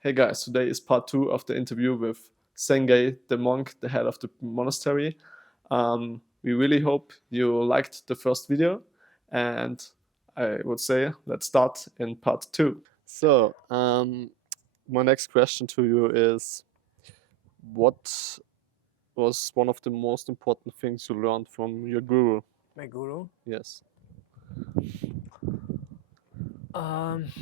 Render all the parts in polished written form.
Hey guys, today is part 2 of the interview with Sangey, the monk, the head of the monastery. We really hope you liked the first video, and I would say let's start in part 2. So, my next question to you is, what was one of the most important things you learned from your guru? My guru. Yes. Um,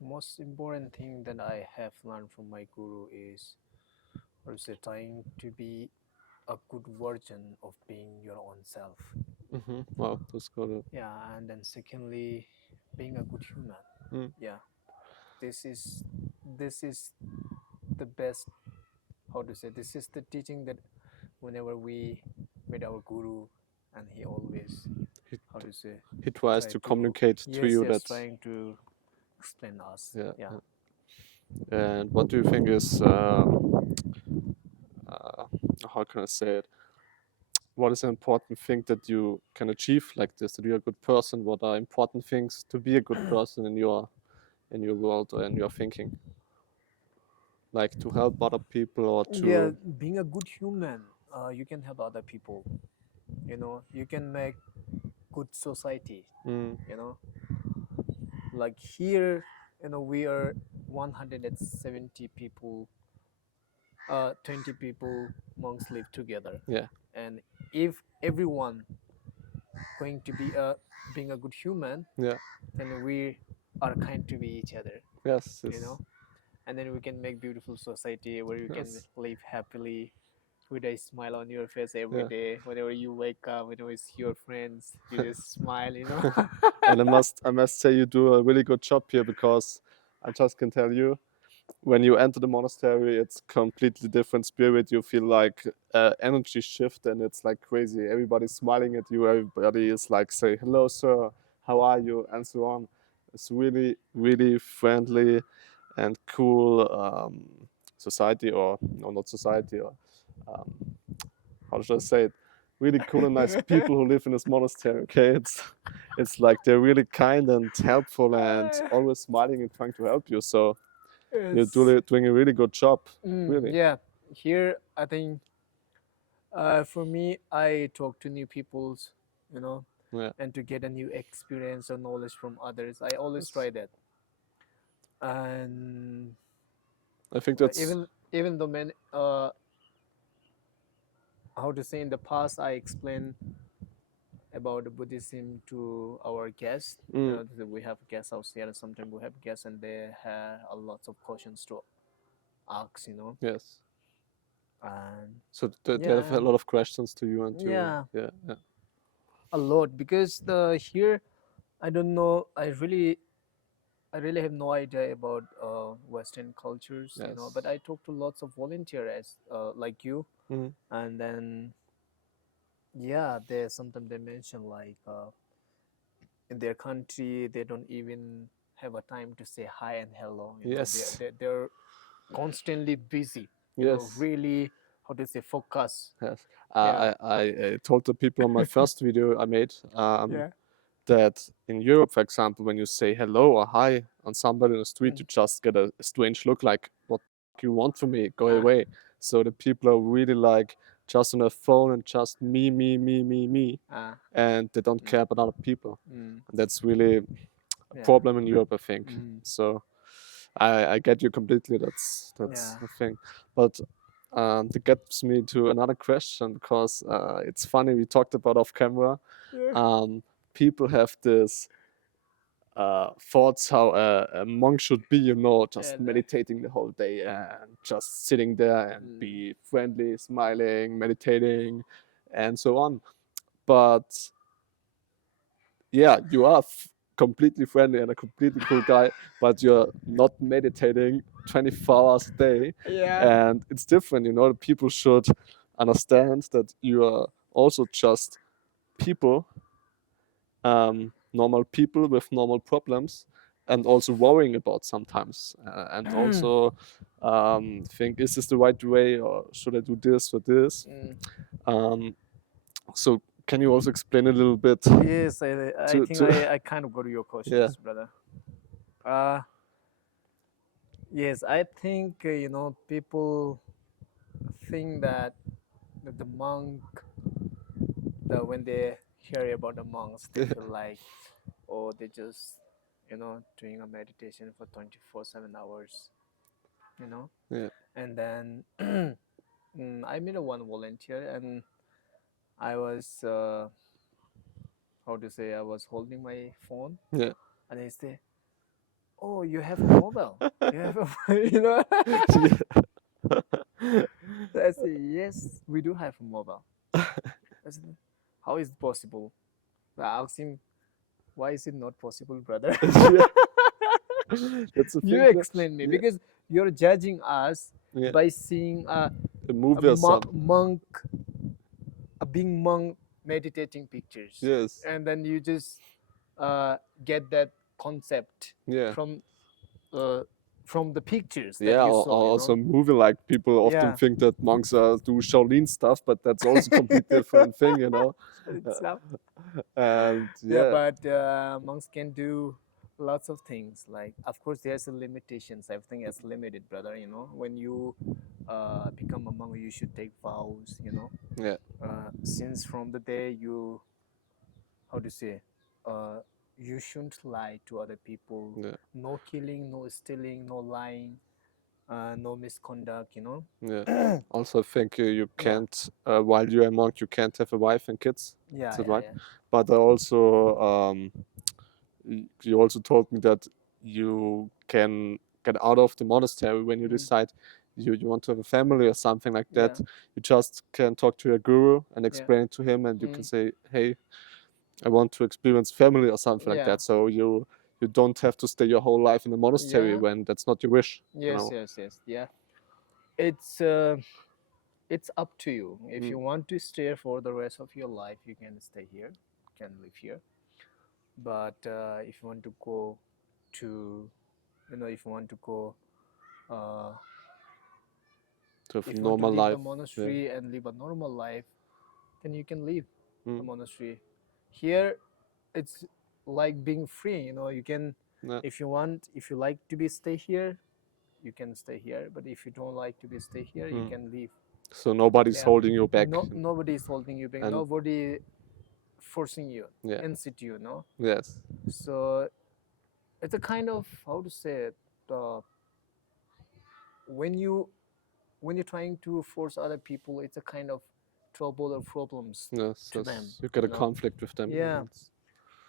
Most important thing that I have learned from my guru is also trying to be a good version of being your own self. Wow, that's good. Yeah, and then secondly, being a good human. Mm. Yeah, this is the best. How to say? This is the teaching that whenever we meet our guru, and he always, He, how to say, he tries try to to communicate to yes you yes that, trying to explain us. yeah. Yeah. And what do you think is, uh, how can I say it? What is an important thing that you can achieve like this? That you're a good person. What are important things to be a good person in your world or in your thinking? Like to help other people or Yeah, to. being a good human, you can help other people. You can make good society. Mm, You know, like here, we are 170 people, 20 people monks live together, yeah. and if everyone going to be being a good human, Yeah. then we are kind to be each other. Yes. You Yes. know, and then we can make beautiful society where you can Yes. live happily with a smile on your face every Yeah. day. Whenever you wake up, whenever you see your friends, you just smile. And I must say you do a really good job here because I just can tell you when you enter the monastery it's completely different spirit. You feel like energy shift and it's like crazy. Everybody's smiling at you. Everybody is like say hello sir, how are you and so on. It's really really friendly and cool society, or no, not society, or um, how should I say it? Really cool and nice people who live in this monastery. Okay, it's like they're really kind and helpful and always smiling and trying to help you. So you're Yes. doing a really good job, really. Yeah. Here, I think for me, I talk to new peoples, you know, Yeah. and to get a new experience or knowledge from others. I always Yes. try that. And I think that's even though how to say, in the past I explained about the Buddhism to our guests. mm, That we have guests out here, and sometimes we have guests, and they have a lot of questions to ask. yes. And So they have a yeah, lot of questions to you and to yeah, yeah, yeah. a lot, because the here I don't know. I really have no idea about Western cultures, Yes. but I talk to lots of volunteers like you, Mm, and then yeah, they sometimes they mention like in their country they don't even have a time to say hi and hello. yes. They're constantly busy. Yes. Really, how to say, focus. Yes. Yeah. I told the people on my first video I made Yeah. that in Europe, for example, when you say hello or hi on somebody in the street, Mm. you just get a strange look like, what the you want from me? Go Ah. away. So the people are really like just on their phone and just me, me, me, me, me. Ah. And they don't Mm. care about other people. Mm. And that's really a Yeah. problem in Europe, I think. Mm. So I get you completely. That's Yeah. the thing. But that gets me to another question because it's funny we talked about off camera. Yeah. People have this thoughts how a monk should be, just And meditating the whole day and just sitting there and mm. be friendly, smiling, meditating, and so on. But yeah, you are completely friendly and a completely cool guy, but you're not meditating 24 hours a day. Yeah. And it's different, people should understand that you are also just people, normal people with normal problems, and also worrying about sometimes, and also think, is this the right way or should I do this or this? Mm. Um, so can you also explain a little bit Yes, I to think to I kind of got your yeah questions, brother. Uh, yes, I think people think that the monk, when they hear about the monks, they feel like, oh, they just doing a meditation for 24/7 hours, you know, yeah and then I met a one volunteer, and I was how to say, I was holding my phone, yeah and they say, "Oh, you have a mobile. You have a," you know. yeah So I say, "Yes, we do have a mobile." I said, "How is it possible?" I asked him, "Why is it not possible, brother?" yeah that's the You thing. explain me, Yeah because you're judging us yeah by seeing a a movie or something. monk, a being monk meditating pictures, Yes. and then you just get that concept Yeah. from uh, the pictures that Yeah, you or saw, also movie, like people often Yeah. think that monks do Shaolin stuff, but that's also a complete different thing, you know. It's not. And Yeah, yeah, but monks can do lots of things. Like, of course, there's a limitations. Everything is limited, brother. When you become a monk, you should take vows. yeah, Since from the day you, how to say, uh, you shouldn't lie to other people. yeah, No killing, no stealing, no lying, no misconduct. yeah. Also, I think you Yeah, can't, while you're a monk, you can't have a wife and kids. Is yeah, that yeah, right? yeah. But I also, you also told me that you can get out of the monastery when you Mm, decide you want to have a family or something like yeah, that. You just can talk to your guru and yeah, explain it to him, and you can mm, say, "Hey, I want to experience family," or something like yeah, that. So you don't have to stay your whole life in a monastery yeah. when that's not your wish. You Yes, know. yes, yes. Yeah. It's up to you. If Mm, you want to stay for the rest of your life, you can stay here, can live here. But if you want to go to, if you want to go, uh, to have a if you want to normal leave the life. Yeah. monastery and live a normal life, then you can leave the Mm, monastery. Here, it's like being free. You can, yeah. if you want, if you like to be stay here, you can stay here. But if you don't like to be stay here, you Mm. can leave. So nobody's Yeah. holding you back. Nobody is holding you back. And Nobody forcing you, yeah. incite you. No. Yes. So it's a kind of, how to say it. Uh, when you when you're trying to force other people, it's a kind of trouble or problems Yes. to them. Yes. You get a conflict with them. Yeah. That's,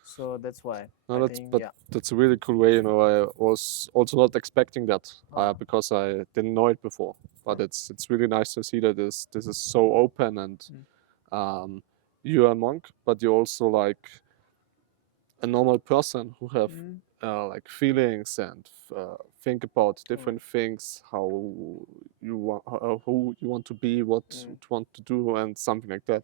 So that's why no, I that's think, but yeah. that's a really cool way. You know, I was also not expecting that Ah, because I didn't know it before. But ah, it's really nice to see that this is so open, and mm, um, you're a monk, but you're also like a normal person who have mm, like feelings and think about mm, different things, how you want, who you want to be, what you mm, want to do, and something like that.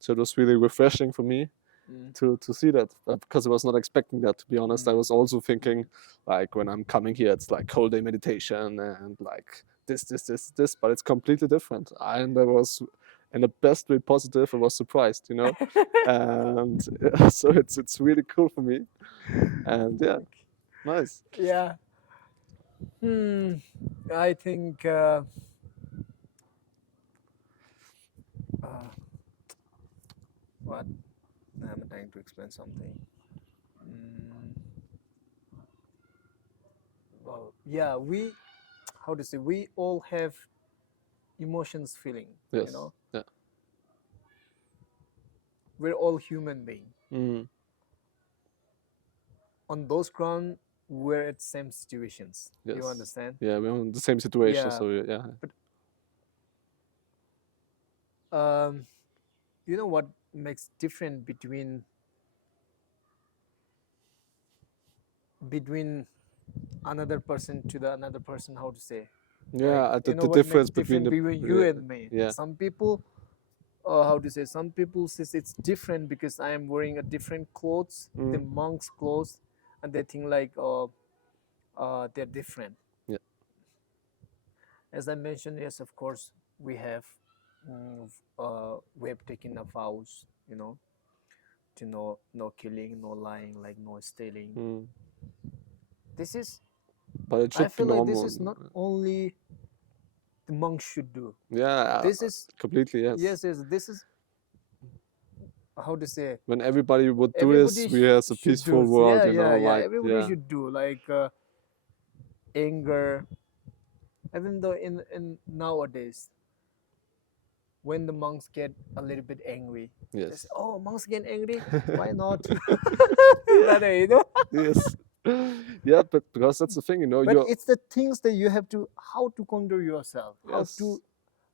So it was really refreshing for me mm, to see that, because I was not expecting that, to be honest. I mm, was also thinking, mm. like, when I'm coming here, it's like whole day meditation and like this, but it's completely different. And I was, in the best way positive, I was surprised, you know. And so it's really cool for me. And yeah, Okay. nice. Yeah. Hmm. I think uh, what I'm trying to explain something. Mm, well, yeah, how to say, we all have emotions, feeling. Yes. Yeah. We're all human being. Mm. On those ground, we're at same situations. You Yes. understand? Yeah, we're in the same situation, Yeah. so yeah. But um, you know what makes different between another person to the another person? How to say? Like, Yeah, the what makes difference between different the between you and me? yeah. Some people, how to say? Some people says it's different because I am wearing a different clothes, the Mm. monk's clothes, and they think like, they're different. Yeah. As I mentioned, yes, of course, we have taken a vows. you know, to no killing, no lying, like no stealing. Mm. This is, But it I should be feel like this normal. is not only the monks should do. Yeah, This is, completely, yes. yes, this is, how to say, When everybody would do everybody this, we has a should peaceful do. world, Yeah. like, Everybody yeah. should do, like anger. Even though in nowadays, when the monks get a little bit angry, they Yes. say, "Oh, monks get angry. Why not?" Rather, Yes. Yeah, but because that's the thing, But you're, it's the things that you have to, how to control yourself, yes,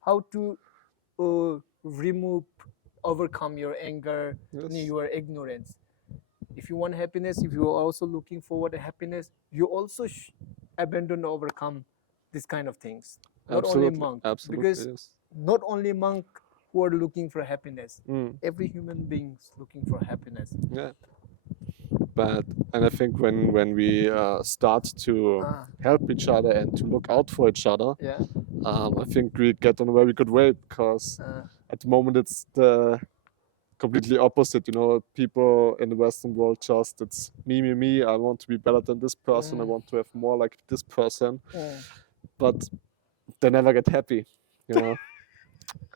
how to remove, overcome your anger, and yes, your ignorance. If you want happiness, if you are also looking forward to happiness, you also abandon, overcome this kind of things. Not only absolutely, monk, absolutely, because yes. not only monk who are looking for happiness. Mm, Every human beings looking for happiness. yeah. And I think when we start to Ah, help each other and to look out for each other, yeah. I think we get on a very good way, because at the moment it's the completely opposite. People in the Western world, just it's me. I want to be better than this person. I want to have more like this person, but they never get happy,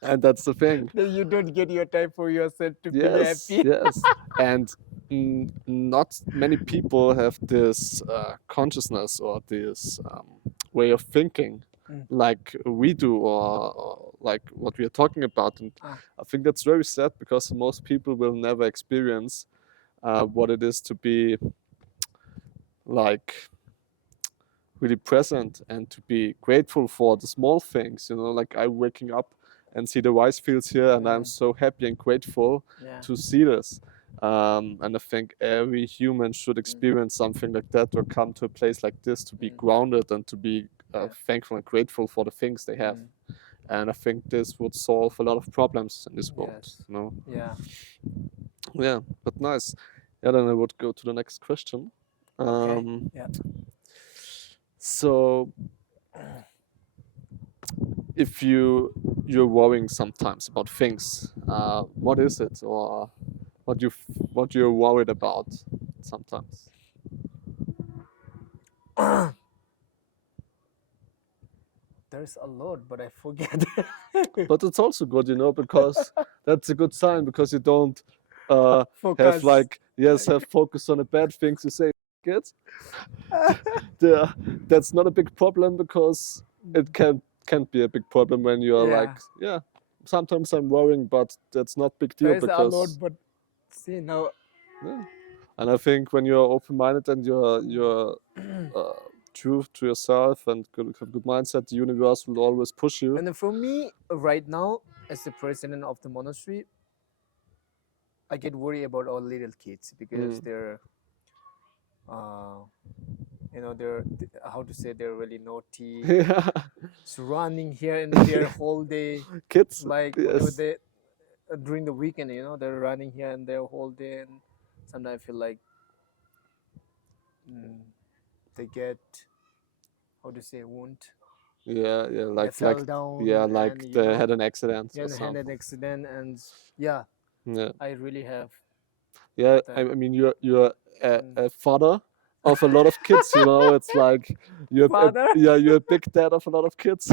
and that's the thing. Then you don't get your time for yourself to feel Yes, happy. yes, and not many people have this consciousness or this way of thinking like we do, or like what we are talking about. And I think that's very sad, because most people will never experience what it is to be like really present and to be grateful for the small things. Like I'm waking up and see the rice fields here, and I'm so happy and grateful to see this. And I think every human should experience something like that, or come to a place like this to be grounded and to be thankful and grateful for the things they have. And I think this would solve a lot of problems in this world. Yeah. Yeah, but nice. Yeah, then I would go to the next question. Okay. Yeah. So if you're worrying sometimes about things, what is it, or what you're worried about sometimes? There's a lot, but I forget. But it's also good, because that's a good sign, because you don't have Focus. like, yes, have focus on the bad things. You say it. That's not a big problem, because it can't be a big problem when you're Yeah. like, yeah, sometimes I'm worrying, but that's not big deal, There's a lot, because but see now. yeah. And I think when you're open-minded and you're true to yourself and have a good mindset, the universe will always push you. And then for me, right now, as the president of the monastery, I get worried about our little kids, because they're, they're, how to say, they're really naughty. Yeah. It's running here and there whole day. Kids, Like yes. whenever they, during the weekend, they're running here and there whole day, and sometimes I feel like they get, how to say, wound. Yeah, They fell down. yeah, like and, they had an accident yeah, or they had something. an accident, and yeah, Yeah, I really have. yeah. that. I mean, you're a father of a lot of kids. It's like Father? you're a big dad of a lot of kids.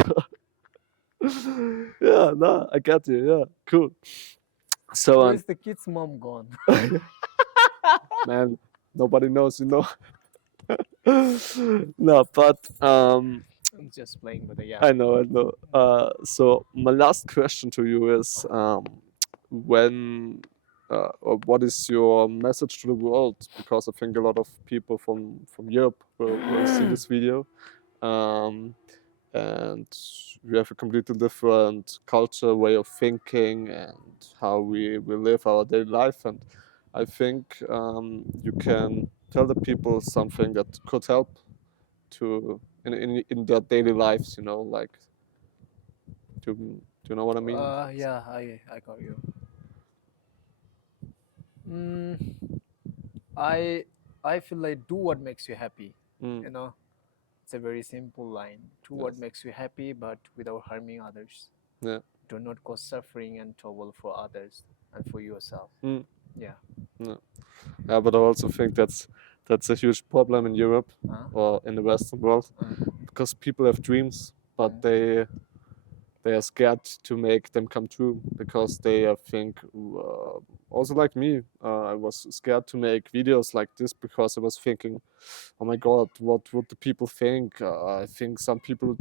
Yeah, no, I get you. Yeah, cool. So Where's the kid's mom gone? man, nobody knows, No, but I'm just playing, but yeah. I know. So my last question to you is, when or what is your message to the world? Because I think a lot of people from Europe will see this video, and we have a completely different culture, way of thinking, and how we live our daily life. And I think you can tell the people something that could help to in their daily lives. Like, do you know what I mean? Yeah, I got you. I feel like do what makes you happy. It's a very simple line. Do what Yes. makes you happy, but without harming others. Yeah. Do not cause suffering and trouble for others. and for yourself. Mm. Yeah. Yeah, but I also think that's a huge problem in Europe Uh, or in the Western world, uh, because people have dreams, but Mm. they are scared to make them come true, because they think, also like me, I was scared to make videos like this, because I was thinking, oh my god, what would the people think? I think some people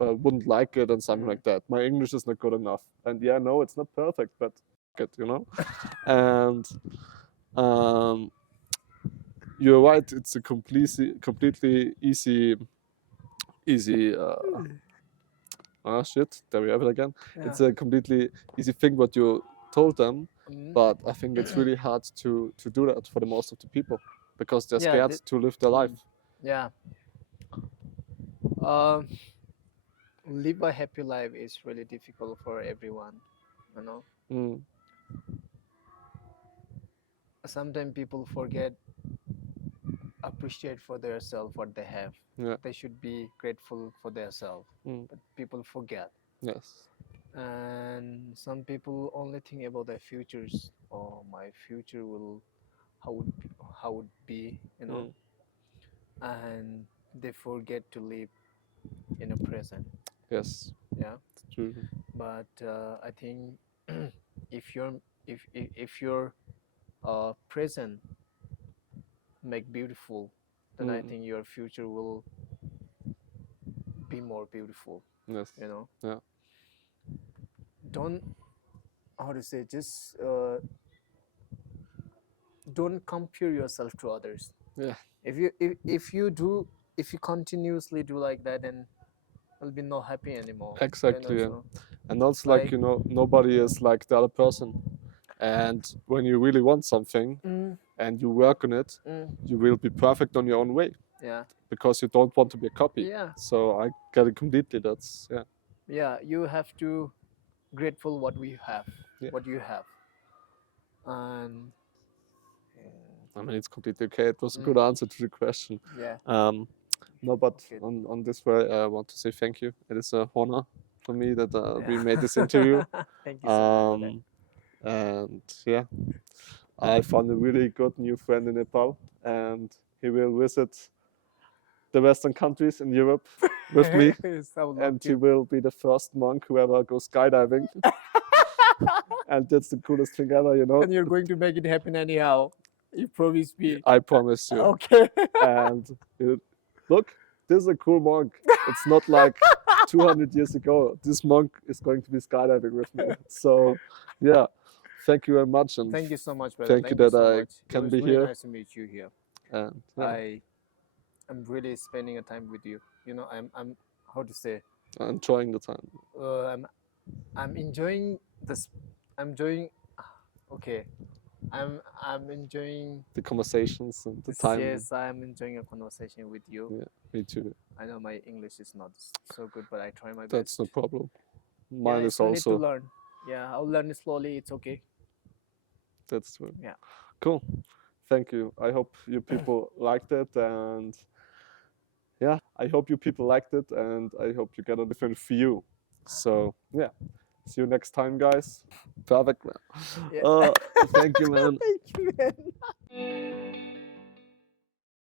wouldn't like it and something like that. My English is not good enough, and yeah, no, it's not perfect, but and um, you're right, it's a completely easy shit, there we have it again. Yeah. It's a completely easy thing what you told them, Mm. but I think it's really hard to do that for the most of the people, because they're Yeah, scared to live their life. Yeah. Um, live a happy life is really difficult for everyone, you know. Mm, Sometimes people forget appreciate for themselves what they have. yeah. They should be grateful for themselves, Mm, but people forget. yes. And some people only think about their futures. Oh, my future will how would be, Mm, and they forget to live in a present. yes. Yeah. It's true. But I think if your if your present make beautiful, then I Mm, think your future will be more beautiful. yes. Yeah. Don't, how to say, just don't compare yourself to others. Yeah. If you continuously do like that, then there'll be no happy anymore. Exactly. Yeah. So And also, like, nobody is like the other person. And when you really want something and you work on it, you will be perfect on your own way, yeah, because you don't want to be a copy. yeah, So I get it completely. That's yeah. You have to grateful what we have, Yeah. what you have, and I mean, it's completely okay. It was a good answer to the question. yeah. No, but Okay. on this way, I want to say thank you. It is a honor for me that we made this interview. Thank you so much for that. And yeah, I found a really good new friend in Nepal, and he will visit the Western countries in Europe with me, Yes, I would love and he to. will be the first monk who ever goes skydiving. And that's the coolest thing ever, And you're going to make it happen anyhow. You promise me. I promise you. Okay. And look, this is a cool monk. It's not like 200 years ago. This monk is going to be skydiving with me. So, yeah, thank you very much, and Thank you so much, brother. thank you Thank you that so I much. It can was be really here. nice to meet you here. And yeah, I'm really spending a time with you. I'm how to say. I'm enjoying the time. I'm enjoying this. I'm enjoying. Okay. I'm enjoying The conversations and the this. time. Yes, I'm enjoying a conversation with you. Yeah, me too. I know my English is not so good, but I try my best. That's no problem. Yeah, Mine I is still need to also. learn. Yeah, I'll learn it slowly. It's okay. That's true. Yeah. Cool. Thank you. I hope you people liked it, and yeah, I hope you people liked it, and I hope you get a different view. So yeah, see you next time, guys. Perfect, man. Yeah. Thank you, man. Thank you, man.